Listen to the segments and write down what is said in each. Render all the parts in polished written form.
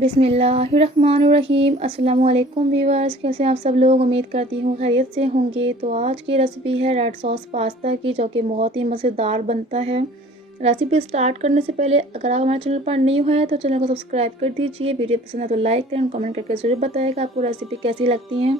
बिस्मिल्लाहिर्रहमानिर्रहीम। अस्सलाम वालेकुम व्यूअर्स, कैसे आप सब लोग। उम्मीद करती हूँ खैरियत से होंगे। तो आज की रेसिपी है रेड सॉस पास्ता की, जो कि बहुत ही मज़ेदार बनता है। रेसिपी स्टार्ट करने से पहले अगर आप हमारे चैनल पर न्यू हैं तो चैनल को सब्सक्राइब कर दीजिए। वीडियो पसंद है तो लाइक करें, कमेंट करके ज़रूर बताएगा आपको रेसिपी कैसी लगती हैं।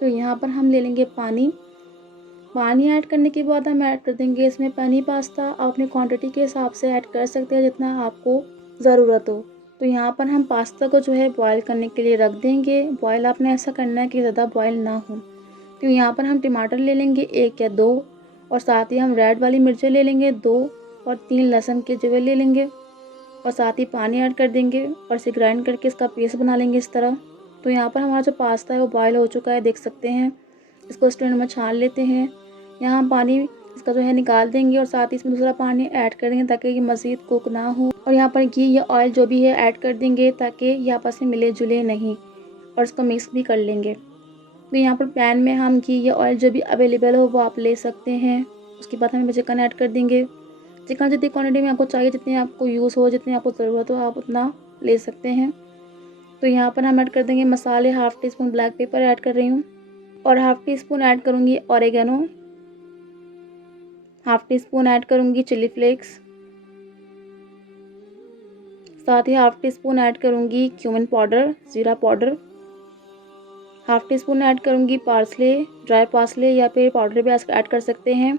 तो यहाँ पर हम ले लेंगे पानी ऐड करने के बाद हम ऐड कर देंगे इसमें पेनी पास्ता। आप अपनी क्वांटिटी के हिसाब से ऐड कर सकते हैं जितना आपको ज़रूरत हो। तो यहाँ पर हम पास्ता को जो है बॉईल करने के लिए रख देंगे। बॉईल आपने ऐसा करना है कि ज़्यादा बॉईल ना हो। तो यहाँ पर हम टमाटर ले लेंगे 1 या 2, और साथ ही हम रेड वाली मिर्चें ले लेंगे 2, और 3 लहसुन के जवे ले लेंगे, और साथ ही पानी ऐड कर देंगे और इसे ग्राइंड करके इसका पेस्ट बना लेंगे इस तरह। तो यहाँ पर हमारा जो पास्ता है वो बॉयल हो चुका है, देख सकते हैं। इसको स्ट्रेनर में छान लेते हैं। यहाँ हम पानी इसका जो है निकाल देंगे और साथ ही इसमें दूसरा पानी ऐड कर देंगे ताकि ये मज़ीद कुक ना हो। और यहाँ पर घी या ऑयल जो भी है ऐड कर देंगे ताकि ये आपस में मिले जुले नहीं, और इसको मिक्स भी कर लेंगे। तो यहाँ पर पैन में हम घी या ऑयल जो भी अवेलेबल हो वो आप ले सकते हैं। उसके बाद हम चिकन ऐड कर देंगे। चिकन जितनी क्वान्टिटी में आपको चाहिए, जितनी आपको यूज़ हो, जितनी आपको ज़रूरत हो, आप उतना ले सकते हैं। तो यहाँ पर हम ऐड कर देंगे मसाले। 1/2 टीस्पून ब्लैक पेपर ऐड कर रही हूँ, और 1/2 टीस्पून ऐड करूँगी ऑरिगेनो, 1/2 टीस्पून ऐड करूँगी चिली फ्लेक्स, साथ ही 1/2 टीस्पून ऐड करूँगी क्यूमिन पाउडर, जीरा पाउडर, 1/2 टीस्पून ऐड करूँगी पार्सले, ड्राई पार्सले या फिर पाउडर भी ऐड कर सकते हैं।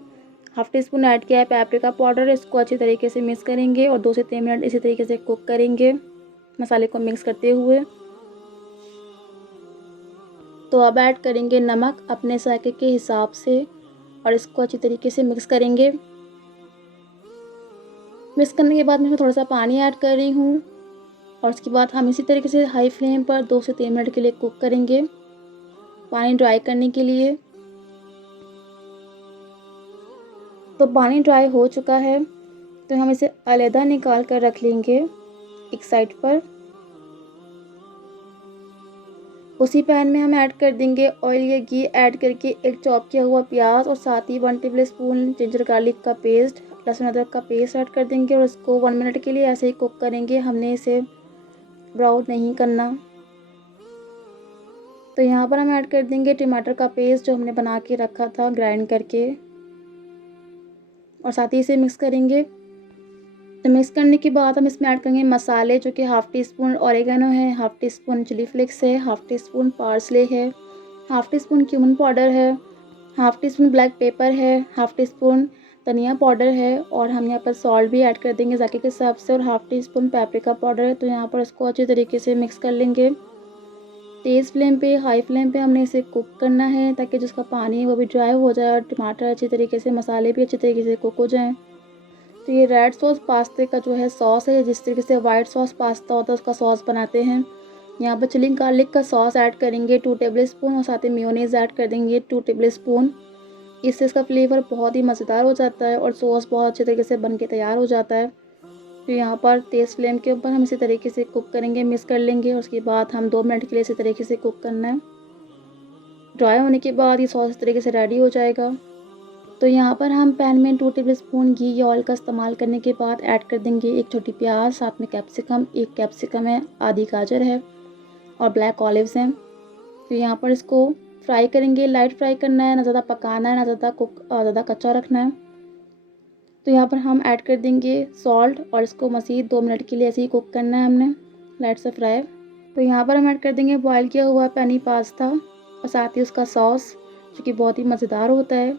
1/2 टीस्पून ऐड किया है पेपरिका पाउडर। इसको अच्छी तरीके से मिक्स करेंगे और 2 से 3 मिनट इसी तरीके से कुक करेंगे मसाले को मिक्स करते हुए। तो अब ऐड करेंगे नमक अपने जायके के हिसाब से, और इसको अच्छी तरीके से मिक्स करेंगे। मिक्स करने के बाद मैं थोड़ा सा पानी ऐड कर रही हूँ, और उसके बाद हम इसी तरीके से हाई फ्लेम पर 2 से 3 मिनट के लिए कुक करेंगे पानी ड्राई करने के लिए। तो पानी ड्राई हो चुका है, तो हम इसे अलग निकाल कर रख लेंगे एक साइड पर। उसी पैन में हम ऐड कर देंगे ऑयल या घी ऐड करके एक चॉप किया हुआ प्याज, और साथ ही 1 टेबलस्पून जिंजर गार्लिक का पेस्ट, लहसुन अदरक का पेस्ट ऐड कर देंगे, और इसको 1 मिनट के लिए ऐसे ही कुक करेंगे। हमने इसे ब्राउन नहीं करना। तो यहाँ पर हम ऐड कर देंगे टमाटर का पेस्ट जो हमने बना के रखा था ग्राइंड करके, और साथ ही इसे मिक्स करेंगे। तो मिक्स करने के बाद हम इसमें ऐड करेंगे मसाले, जो कि 1/2 टीस्पून ऑरिगेनो है, 1/2 टीस्पून चिली फ्लेक्स है, 1/2 टीस्पून पार्सले है, 1/2 टीस्पून क्यूमिन पाउडर है, 1/2 टीस्पून ब्लैक पेपर है, 1/2 टीस्पून धनिया पाउडर है, और हम यहाँ पर सॉल्ट भी ऐड कर देंगे जायके के हिसाब से, और 1/2 टीस्पून पेपरिका पाउडर है। तो यहाँ पर इसको अच्छी तरीके से मिक्स कर लेंगे। तेज़ फ्लेम पे, हाई फ्लेम पे हमने इसे कुक करना है ताकि जिसका पानी है वो भी ड्राई हो जाए, और टमाटर अच्छी तरीके से, मसाले भी अच्छी तरीके से कुक हो जाएँ। तो ये रेड सॉस पास्ते का जो है सॉस है, जिस तरीके से वाइट सॉस पास्ता होता है उसका सॉस बनाते हैं। यहाँ पर चिली गार्लिक का सॉस ऐड करेंगे 2 टेबलस्पून, और साथ ही मेयोनीज़ ऐड कर देंगे 2 टेबलस्पून। इससे इसका फ्लेवर बहुत ही मज़ेदार हो जाता है और सॉस बहुत अच्छे तरीके से बन के तैयार हो जाता है। तो यहाँ पर तेज़ फ्लेम के ऊपर हम इसी तरीके से कुक करेंगे, मिक्स कर लेंगे, और उसके बाद हम 2 मिनट के लिए इसी तरीके से कुक करना है। ड्राई होने के बाद ये सॉस इस तरीके से रेडी हो जाएगा। तो यहाँ पर हम पैन में 2 टेबलस्पून घी या ऑयल का इस्तेमाल करने के बाद ऐड कर देंगे 1 छोटी प्याज, साथ में कैप्सिकम, 1 कैप्सिकम है, आधी गाजर है, और ब्लैक ऑलिव्स हैं। तो यहाँ पर इसको फ्राई करेंगे, लाइट फ्राई करना है, ना ज़्यादा पकाना है, ना ज़्यादा कच्चा रखना है। तो यहाँ पर हम ऐड कर देंगे सॉल्ट, और इसको मज़ीद 2 मिनट के लिए ऐसे ही कुक करना है हमने, लाइट से फ्राई। तो यहाँ पर हम ऐड कर देंगे बॉयल किया हुआ पेनी पास्ता, और साथ ही उसका सॉस, जो कि बहुत ही मज़ेदार होता है,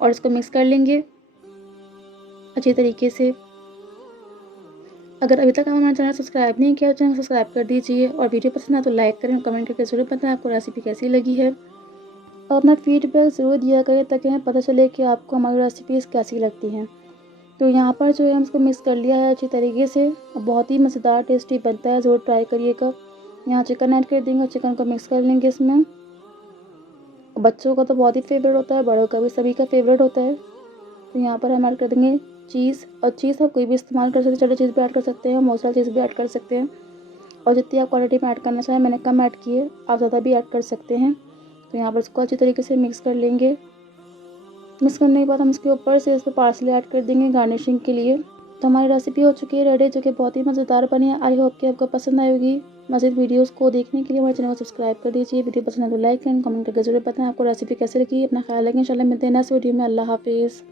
और इसको मिक्स कर लेंगे अच्छी तरीके से। अगर अभी तक आपने हमारा चैनल सब्सक्राइब नहीं किया तो चैनल सब्सक्राइब कर दीजिए, और वीडियो पसंद आए तो लाइक करें, कमेंट करके ज़रूर बताएं आपको रेसिपी कैसी लगी है, और अपना फीडबैक ज़रूर दिया करें ताकि हमें पता चले कि आपको हमारी रेसिपीज़ कैसी लगती हैं। तो यहाँ पर जो है हम इसको मिक्स कर लिया है अच्छी तरीके से, और बहुत ही मज़ेदार टेस्टी बनता है, ज़रूर ट्राई करिएगा। यहाँ चिकन ऐड कर देंगे और चिकन को मिक्स कर लेंगे इसमें। बच्चों का तो बहुत ही फेवरेट होता है, बड़ों का भी, सभी का फेवरेट होता है। तो यहाँ पर हम ऐड कर देंगे चीज़, और चीज़ आप कोई भी इस्तेमाल कर सकते हैं, चटर चीज़ भी ऐड कर सकते हैं, मोज़रेला चीज़ भी ऐड कर सकते हैं, और जितनी आप क्वांटिटी में ऐड करना चाहें, मैंने कम ऐड की है, आप ज़्यादा भी ऐड कर सकते हैं। तो यहाँ पर इसको अच्छी तरीके से मिक्स कर लेंगे। मिक्स करने के बाद हम इसके ऊपर से इस पर पार्सले ऐड कर देंगे गार्निशिंग के लिए। तो हमारी रेसिपी हो चुकी है रेडी, जो कि बहुत ही मज़ेदार बनी है। आई होप कि आपको पसंद आई होगी। मज़ीद वीडियोस को देखने के लिए हमारे चैनल को सब्सक्राइब कर दीजिए। वीडियो पसंद है तो लाइक एंड कमेंट करके ज़रूर बताएं आपको रेसिपी कैसे लगी। अपना ख्याल रखें। इंशाल्लाह मिलते हैं नेक्स्ट वीडियो में। अल्लाह हाफिज़।